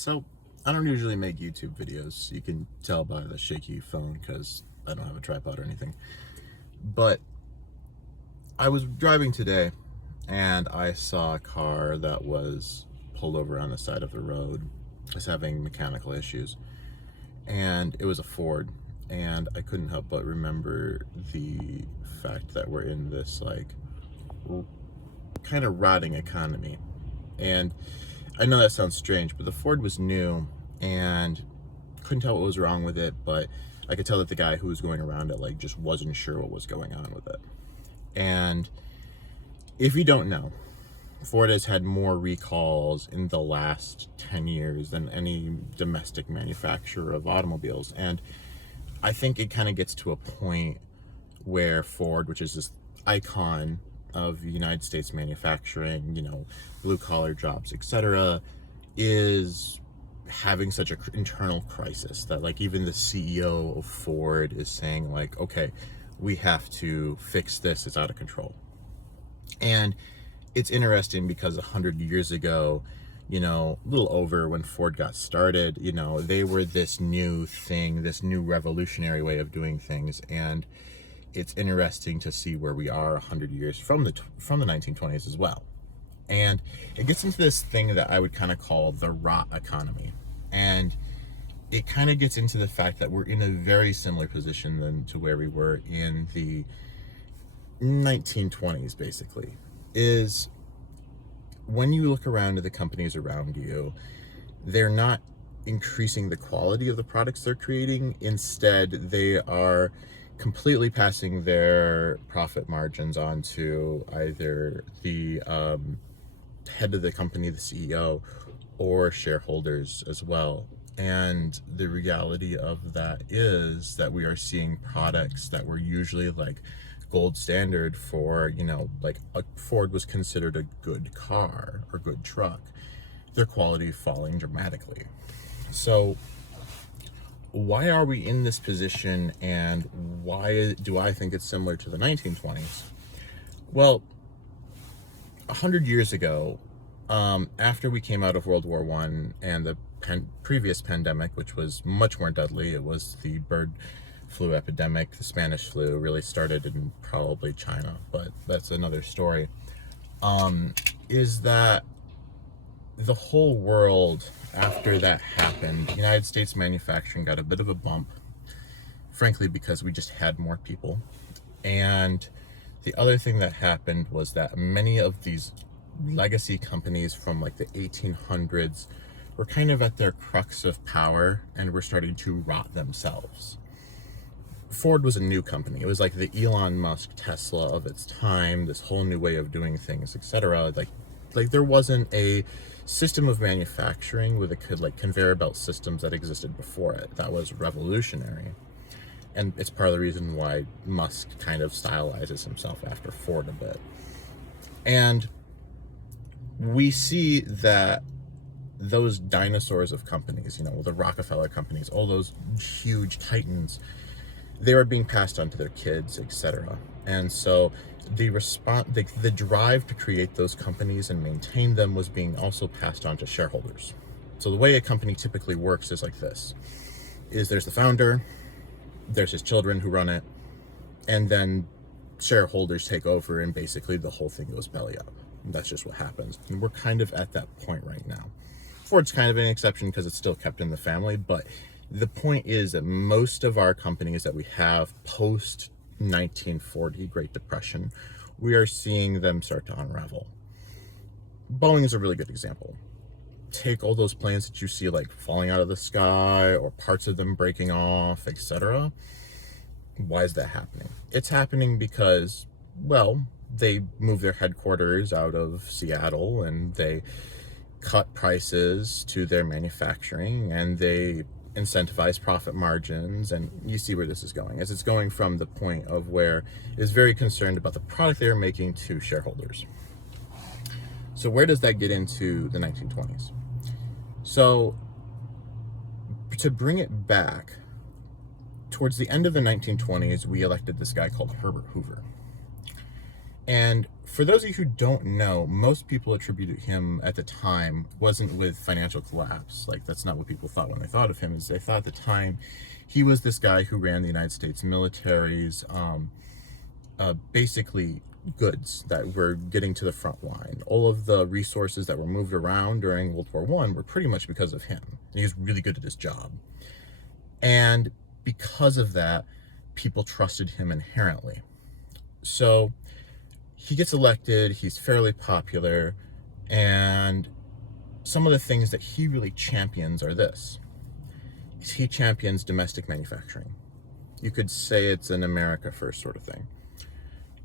So, I don't usually make YouTube videos. You can tell by the shaky phone because I don't have a tripod or anything. But I was driving today and I saw a car that was pulled over on the side of the road. Was having mechanical issues. And it was a Ford. And I couldn't help but remember the fact that we're in this kind of rotting economy. And I know that sounds strange, but the Ford was new and couldn't tell what was wrong with it, but I could tell that the guy who was going around it just wasn't sure what was going on with it. And if you don't know, Ford has had more recalls in the last 10 years than any domestic manufacturer of automobiles. And I think it kind of gets to a point where Ford, which is this icon of United States manufacturing, blue collar jobs, etc., is having such an internal crisis that even the CEO of Ford is saying okay, we have to fix this, it's out of control. And it's interesting because 100 years ago, a little over, when Ford got started, they were this new thing, this new revolutionary way of doing things. And it's interesting to see where we are 100 years from the 1920s as well. And it gets into this thing that I would kind of call the rot economy. And it kind of gets into the fact that we're in a very similar position than to where we were in the 1920s, basically. Is when you look around at the companies around you, they're not increasing the quality of the products they're creating. Instead, they are completely passing their profit margins on to either the head of the company, the CEO, or shareholders as well. And the reality of that is that we are seeing products that were usually gold standard for, a Ford was considered a good car or good truck, their quality falling dramatically. So why are we in this position, and why do I think it's similar to the 1920s? Well, 100 years ago, after we came out of World War I and the previous pandemic, which was much more deadly, it was the bird flu epidemic. The Spanish flu really started in probably China, but that's another story. Is that the whole world, after that happened, United States manufacturing got a bit of a bump, frankly, because we just had more people. And the other thing that happened was that many of these legacy companies from the 1800s were kind of at their crux of power and were starting to rot themselves. Ford was a new company. It was like the Elon Musk Tesla of its time, this whole new way of doing things, etc. There wasn't a system of manufacturing with conveyor belt systems that existed before it. That was revolutionary. And it's part of the reason why Musk kind of stylizes himself after Ford a bit. And we see that those dinosaurs of companies, the Rockefeller companies, all those huge titans, they were being passed on to their kids, etc. And so the drive to create those companies and maintain them was being also passed on to shareholders. So the way a company typically works is like this: there's the founder, there's his children who run it, and then shareholders take over, and basically the whole thing goes belly up. And that's just what happens. And we're kind of at that point right now. Ford's kind of an exception because it's still kept in the family, but the point is that most of our companies that we have post 1940 Great Depression, we are seeing them start to unravel. Boeing is a really good example. Take all those planes that you see falling out of the sky or parts of them breaking off, etc. Why is that happening? It's happening because, well, they moved their headquarters out of Seattle and they cut prices to their manufacturing and they incentivize profit margins. And you see where this is going, as it's going from the point of where it's very concerned about the product they're making to shareholders. So where does that get into the 1920s? So to bring it back, towards the end of the 1920s, we elected this guy called Herbert Hoover. And for those of you who don't know, most people attributed him at the time wasn't with financial collapse. Like, that's not what people thought when they thought of him. Is they thought at the time he was this guy who ran the United States military's basically goods that were getting to the front line. All of the resources that were moved around during World War I were pretty much because of him. And he was really good at his job. And because of that, people trusted him inherently. So he gets elected, he's fairly popular, and some of the things that he really champions are this. He champions domestic manufacturing. You could say it's an America first sort of thing.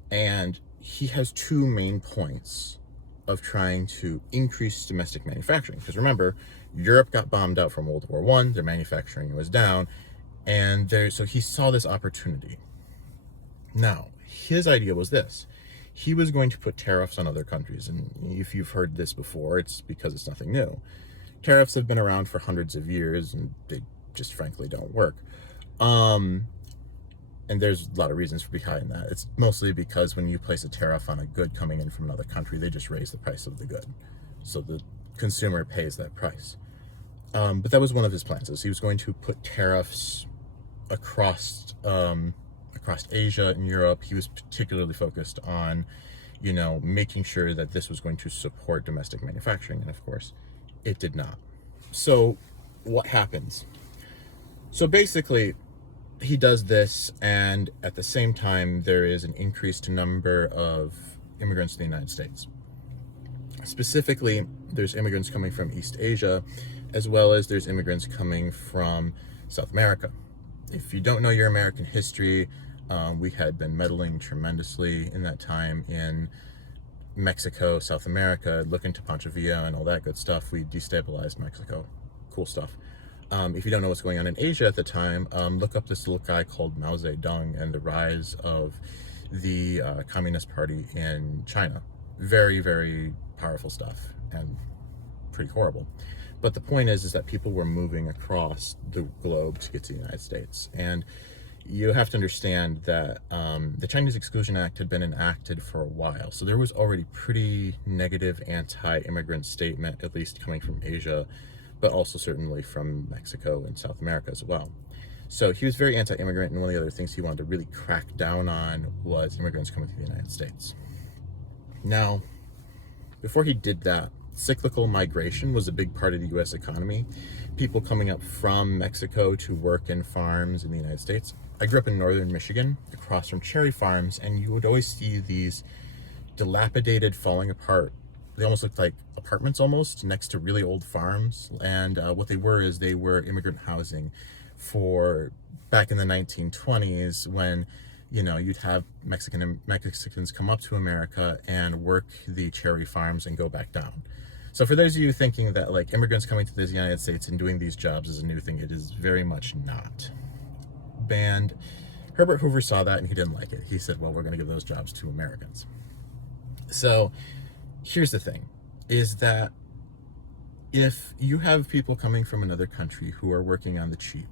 And he has two main points of trying to increase domestic manufacturing. Because remember, Europe got bombed out from World War I, their manufacturing was down, and so he saw this opportunity. Now, his idea was this. He was going to put tariffs on other countries, and if you've heard this before, it's because it's nothing new. Tariffs have been around for hundreds of years, and they just frankly don't work. And there's a lot of reasons behind that. It's mostly because when you place a tariff on a good coming in from another country, they just raise the price of the good. So the consumer pays that price. But that was one of his plans, is he was going to put tariffs across Asia and Europe. He was particularly focused on, making sure that this was going to support domestic manufacturing. And of course, it did not. So what happens? So basically, he does this, and at the same time, there is an increased number of immigrants to the United States. Specifically, there's immigrants coming from East Asia, as well as there's immigrants coming from South America. If you don't know your American history, we had been meddling tremendously in that time in Mexico, South America, look into Pancho Villa and all that good stuff. We destabilized Mexico. Cool stuff. If you don't know what's going on in Asia at the time, look up this little guy called Mao Zedong and the rise of the Communist Party in China. Very, very powerful stuff and pretty horrible. But the point is that people were moving across the globe to get to the United States. And you have to understand that the Chinese Exclusion Act had been enacted for a while. So there was already pretty negative anti-immigrant statement, at least coming from Asia, but also certainly from Mexico and South America as well. So he was very anti-immigrant, and one of the other things he wanted to really crack down on was immigrants coming to the United States. Now, before he did that, cyclical migration was a big part of the U.S. economy. People coming up from Mexico to work in farms in the United States. I grew up in northern Michigan, across from cherry farms, and you would always see these dilapidated, falling apart. They almost looked like apartments almost, next to really old farms. And what they were is they were immigrant housing for back in the 1920s when, you'd have Mexicans come up to America and work the cherry farms and go back down. So for those of you thinking that like immigrants coming to the United States and doing these jobs is a new thing, it is very much not. And Herbert Hoover saw that and he didn't like it. He said, well, we're going to give those jobs to Americans. So here's the thing, is that if you have people coming from another country who are working on the cheap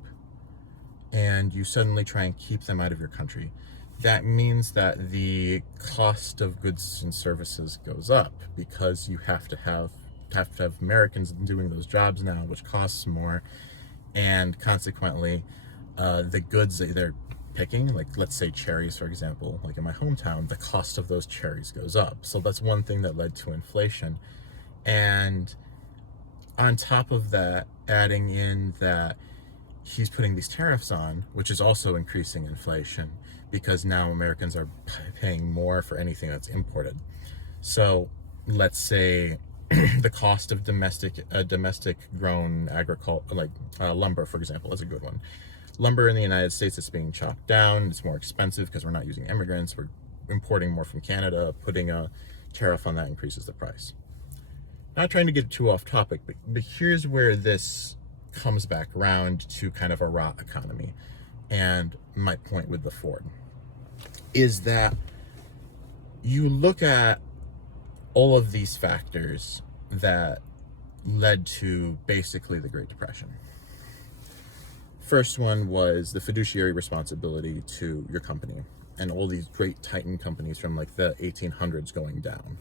and you suddenly try and keep them out of your country, that means that the cost of goods and services goes up because you have to have Americans doing those jobs now, which costs more, and consequently the goods that they're picking, like let's say cherries, for example, like in my hometown, the cost of those cherries goes up. So that's one thing that led to inflation. And on top of that, adding in that he's putting these tariffs on, which is also increasing inflation because now Americans are paying more for anything that's imported. So let's say the cost of domestic grown agriculture, like lumber, for example, is a good one. Lumber in the United States is being chopped down. It's more expensive because we're not using immigrants. We're importing more from Canada. Putting a tariff on that increases the price. Not trying to get too off topic, but here's where this comes back around to kind of a raw economy. And my point with the Ford is that you look at all of these factors that led to basically the Great Depression. First one was the fiduciary responsibility to your company. and all these great titan companies from like the 1800s going down,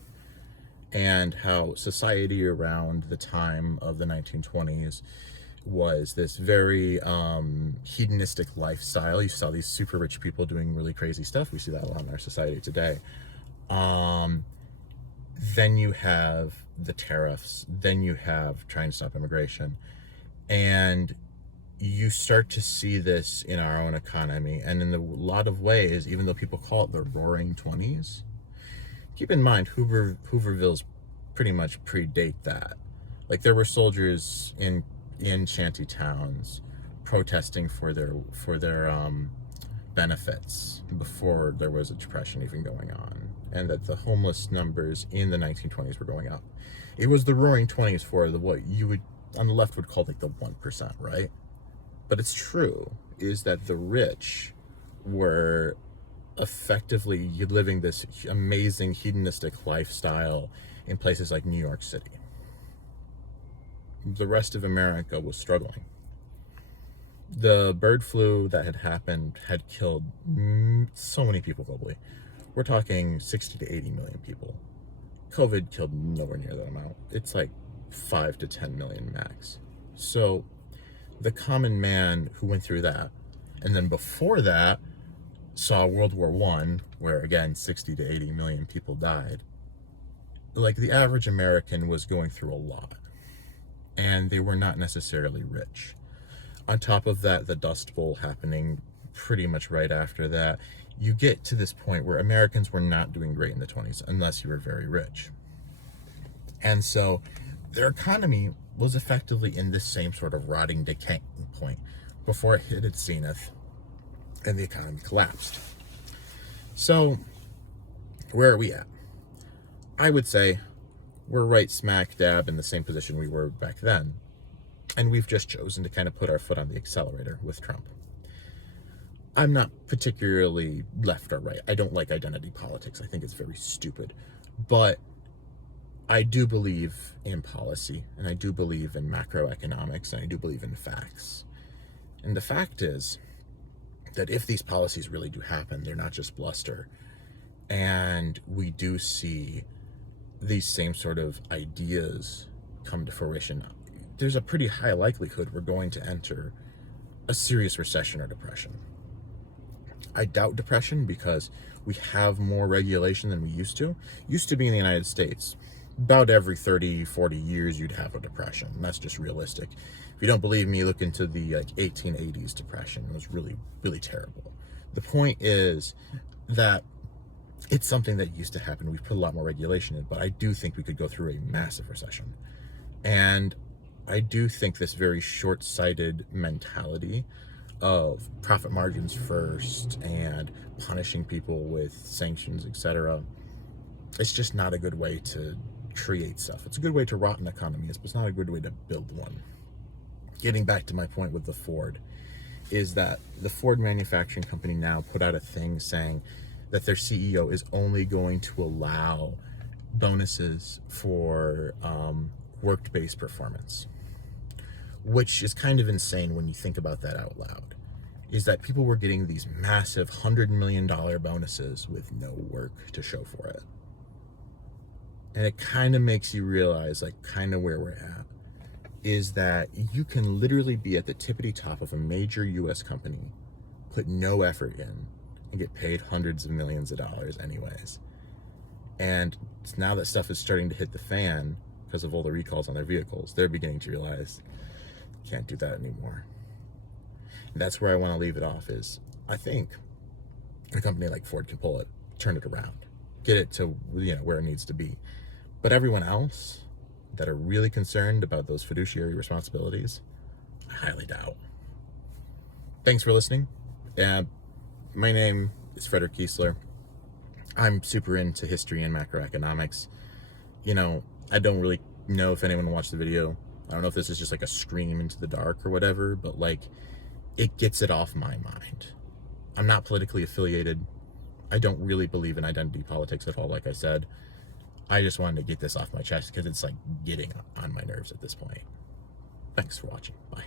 and how society around the time of the 1920s was this very hedonistic lifestyle. You saw these super rich people doing really crazy stuff. We see that a lot in our society today. Then you have the tariffs, then you have trying to stop immigration, and you start to see this in our own economy. And in a lot of ways, even though people call it the roaring 20s, keep in mind Hooverville's pretty much predate that. Like, there were soldiers in shanty towns protesting for their benefits before there was a depression even going on, and that the homeless numbers in the 1920s were going up. It was the roaring 20s for the what you would on the left would call like the 1%, right? But it's true is that the rich were effectively living this amazing hedonistic lifestyle in places like New York City. The rest of America was struggling. The bird flu that had happened had killed so many people globally. We're talking 60 to 80 million people. COVID killed nowhere near that amount. It's like 5 to 10 million max. So the common man who went through that, and then before that saw World War I, where again 60 to 80 million people died, like the average American was going through a lot, and they were not necessarily rich. On top of that, the Dust Bowl happening pretty much right after that, you get to this point where Americans were not doing great in the 20s unless you were very rich. And so their economy was effectively in this same sort of rotting, decaying point before it hit its zenith and the economy collapsed. So where are we at? I would say we're right smack dab in the same position we were back then. And we've just chosen to kind of put our foot on the accelerator with Trump. I'm not particularly left or right. I don't like identity politics. I think it's very stupid. But I do believe in policy, and I do believe in macroeconomics, and I do believe in facts. And the fact is that if these policies really do happen, they're not just bluster. And we do see these same sort of ideas come to fruition. There's a pretty high likelihood we're going to enter a serious recession or depression. I doubt depression because we have more regulation than we used to. Used to be in the United States, about every 30, 40 years you'd have a depression. And that's just realistic. If you don't believe me, look into the 1880s depression. It was really, really terrible. The point is that it's something that used to happen. We've put a lot more regulation in, but I do think we could go through a massive recession. And I do think this very short-sighted mentality of profit margins first and punishing people with sanctions, etc., it's just not a good way to create stuff. It's a good way to rot an economy, but it's not a good way to build one. Getting back to my point with the Ford, is that the Ford manufacturing company now put out a thing saying that their CEO is only going to allow bonuses for work-based performance, which is kind of insane when you think about that out loud. Is that people were getting these massive $100 million bonuses with no work to show for it. And it kind of makes you realize, like, kind of where we're at, is that you can literally be at the tippity top of a major US company, put no effort in, and get paid hundreds of millions of dollars anyways. And now that stuff is starting to hit the fan because of all the recalls on their vehicles, they're beginning to realize, can't do that anymore. And that's where I want to leave it off, is I think a company like Ford can pull it, turn it around, get it to where it needs to be. But everyone else that are really concerned about those fiduciary responsibilities, I highly doubt. Thanks for listening. My name is Frederick Kiesler. I'm super into history and macroeconomics. I don't really know if anyone watched the video. I don't know if this is just like a scream into the dark or whatever, but it gets it off my mind. I'm not politically affiliated. I don't really believe in identity politics at all, like I said. I just wanted to get this off my chest because it's getting on my nerves at this point. Thanks for watching. Bye.